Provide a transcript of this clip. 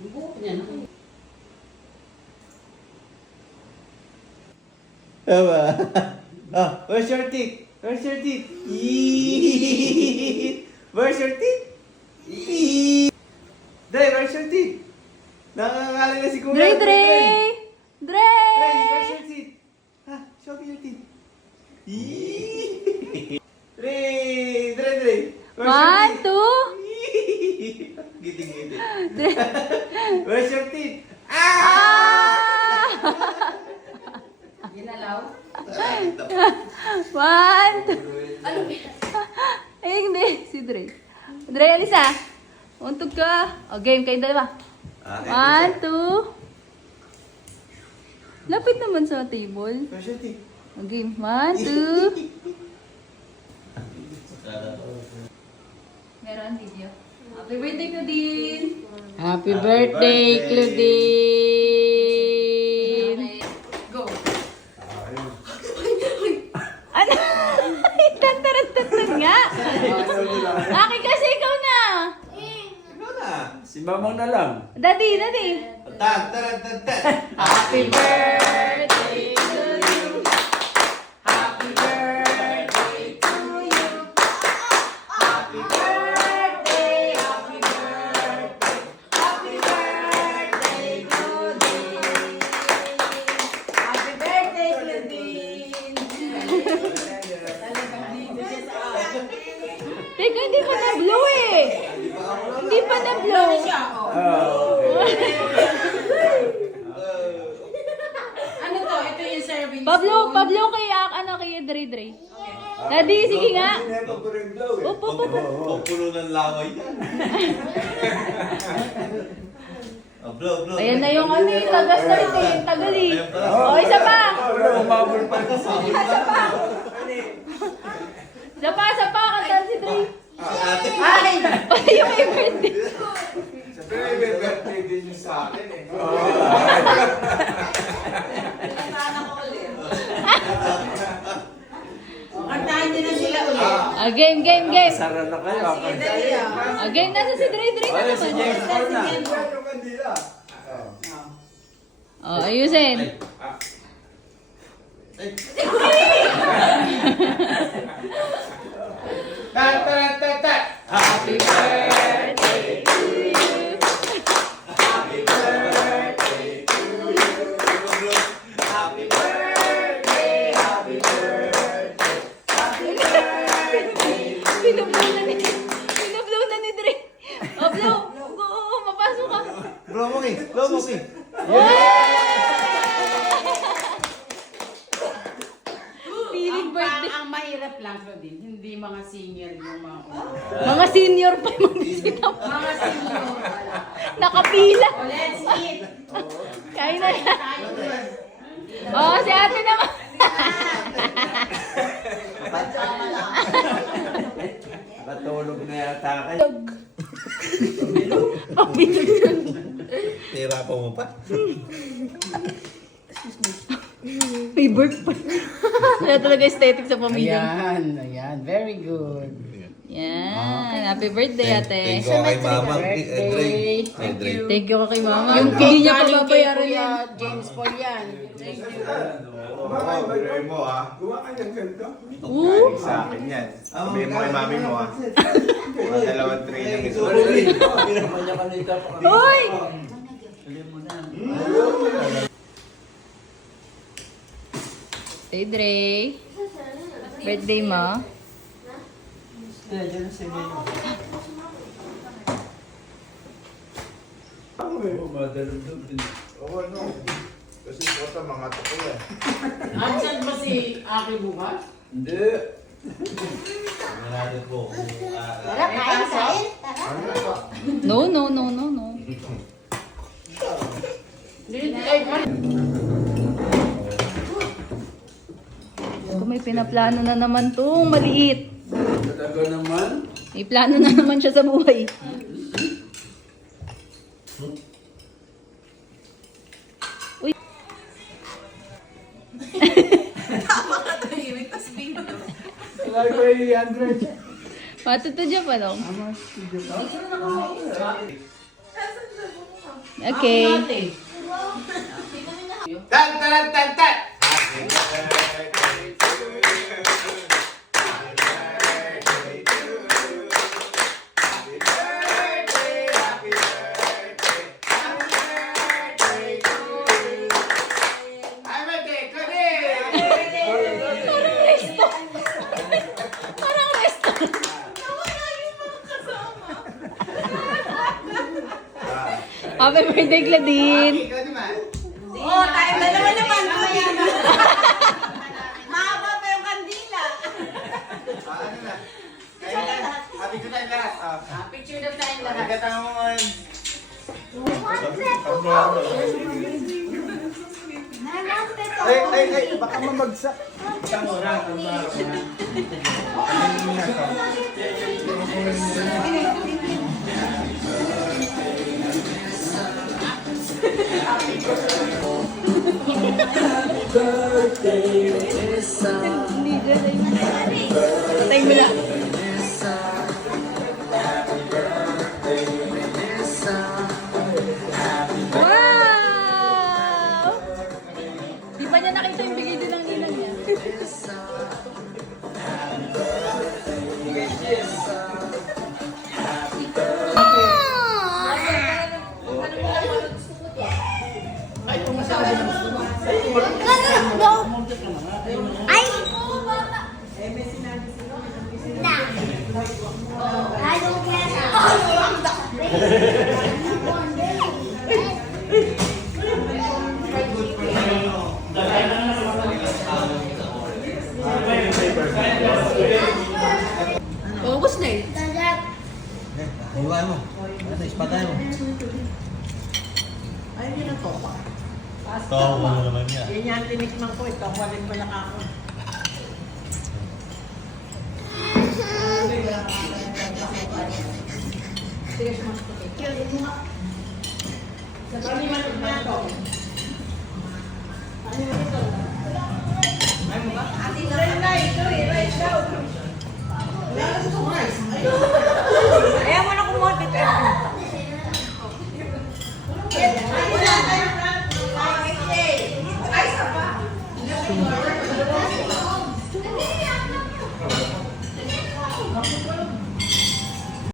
Buo niya, no? Tama. Ah, where's your teeth? Where's your teeth? Eee! Where's your teeth? Eee! Dre, where's your teeth? Nangangalan na si Kuya. Dre, Dre! Dre! Dre, where's your teeth? Ha, show me your teeth. Eee! Dre, Dre, Dre. Where's your One, teeth? two. Eee! Giting-giting. Dre. Where's your teeth? Ah! Ginalaw? One, two. Ay, hindi. Si Dre. Dre, alisa. Untog ka. O, game kayong dalawa. One, two. Lapit naman sa table. Where's your teeth? O, game. One, two. Meron video. Happy birthday, Claudine! Happy birthday, Claudine! Go! Ano? Tantaran nga! Akin kasi ikaw na! Ikaw na. Si Mamang na lang. Daddy, daddy! Tan, taran, tan, tan. Happy birthday to you! Happy birthday to you! Happy birthday! Happy birthday! Happy birthday, Claudine! Happy birthday, Claudine! Teka, hindi pa na-blow eh! Hindi pa na-blow! Ano to? Ito yung serving Pablo kay Dre Dre. Daddy, sige nga. Up, up, up. Pupulo ng laway yan. Oh, blow, blow. Ayan na yung ano yung tagas na ito, yung tagal eh. O, isa pa. Umabol pa rin sa akin. Isa pa, kantaan si Dre. Ate. Ay! Pati yung may birthday. Siyempre may birthday din yung sa akin eh. Kantahan niyo na sila ulit. Game. Sara na kayo. Sige, dali Game na si Dre Dre na Ay, si naman. James Paul na. Sige. Kandila. O, ayusin. Tan, taran, tan, tan. Happy birthday to you. Happy birthday to you. Happy birthday, happy birthday. Happy birthday. Pinablow na ni Dre. O, blow. Go, mapasok ka. Blow mo ki, blow mo ki. Feeling birthday. Ang mahirap lang, Claudine, hindi mga senior yung mga Mga senior pa yung mga Mga senior, wala. nakapila. Oh, let's eat! Kain na yan. Oh, si ate naman. Natulog na yata kayo. Tira pa mo pa. May birth pa. Kaya talaga aesthetic sa pamilya. Ayan, very good. Yan. Happy birthday, ate. Thank you kay Mama. Birthday. Thank you. Thank you kay mama. Yung Hindi cake niya pa galing kay babayaran Kuya yan. James Paul yan. Thank you. Bigay mo ah. Gawa ka niyang ganito. Ooh. Sa akin yan. Sabihin mo kay mami mo ah. Mga dalawang tray ng ito. Hoy! Hey, Dre. Birthday mo. Oo, no. Kasi po sa mga toko yan. Ansan ba si Aki bukas? Hindi. Marami po. Tara, kain. No. Kung may pinaplano na naman tong maliit. Talaga naman. May plano na naman siya sa buhay. Uy. Wala ko 100. Matuto dyan pa, no? Okay. Tan, tan, tan, tan! Happy birthday to you. Happy birthday to you. Happy birthday, happy birthday. Happy birthday to you. Happy birthday, Claudine! Parang resto. Happy birthday, Claudine. Ikaw naman. Oh, tayo dalawa naman. Mahaba pa yung kandila. Ano na? Kaya na. Happy ko tayo lahat. Picture na tayo lahat. Nagkatama mo man. Ay, baka mamagsak. Hindi dyan. Patay mo lang. Wow! Di pa niya nakita yung bigay din ng ninang niya. Ay! Na. I don't Ubus na eh. Iwan mo. Ano, ispatay mo. Ay, hindi na to. Tawa mo naman yan. Yan yan, tinikman ko. Ito, walin pala ka ako. Sa paniman na to. Ano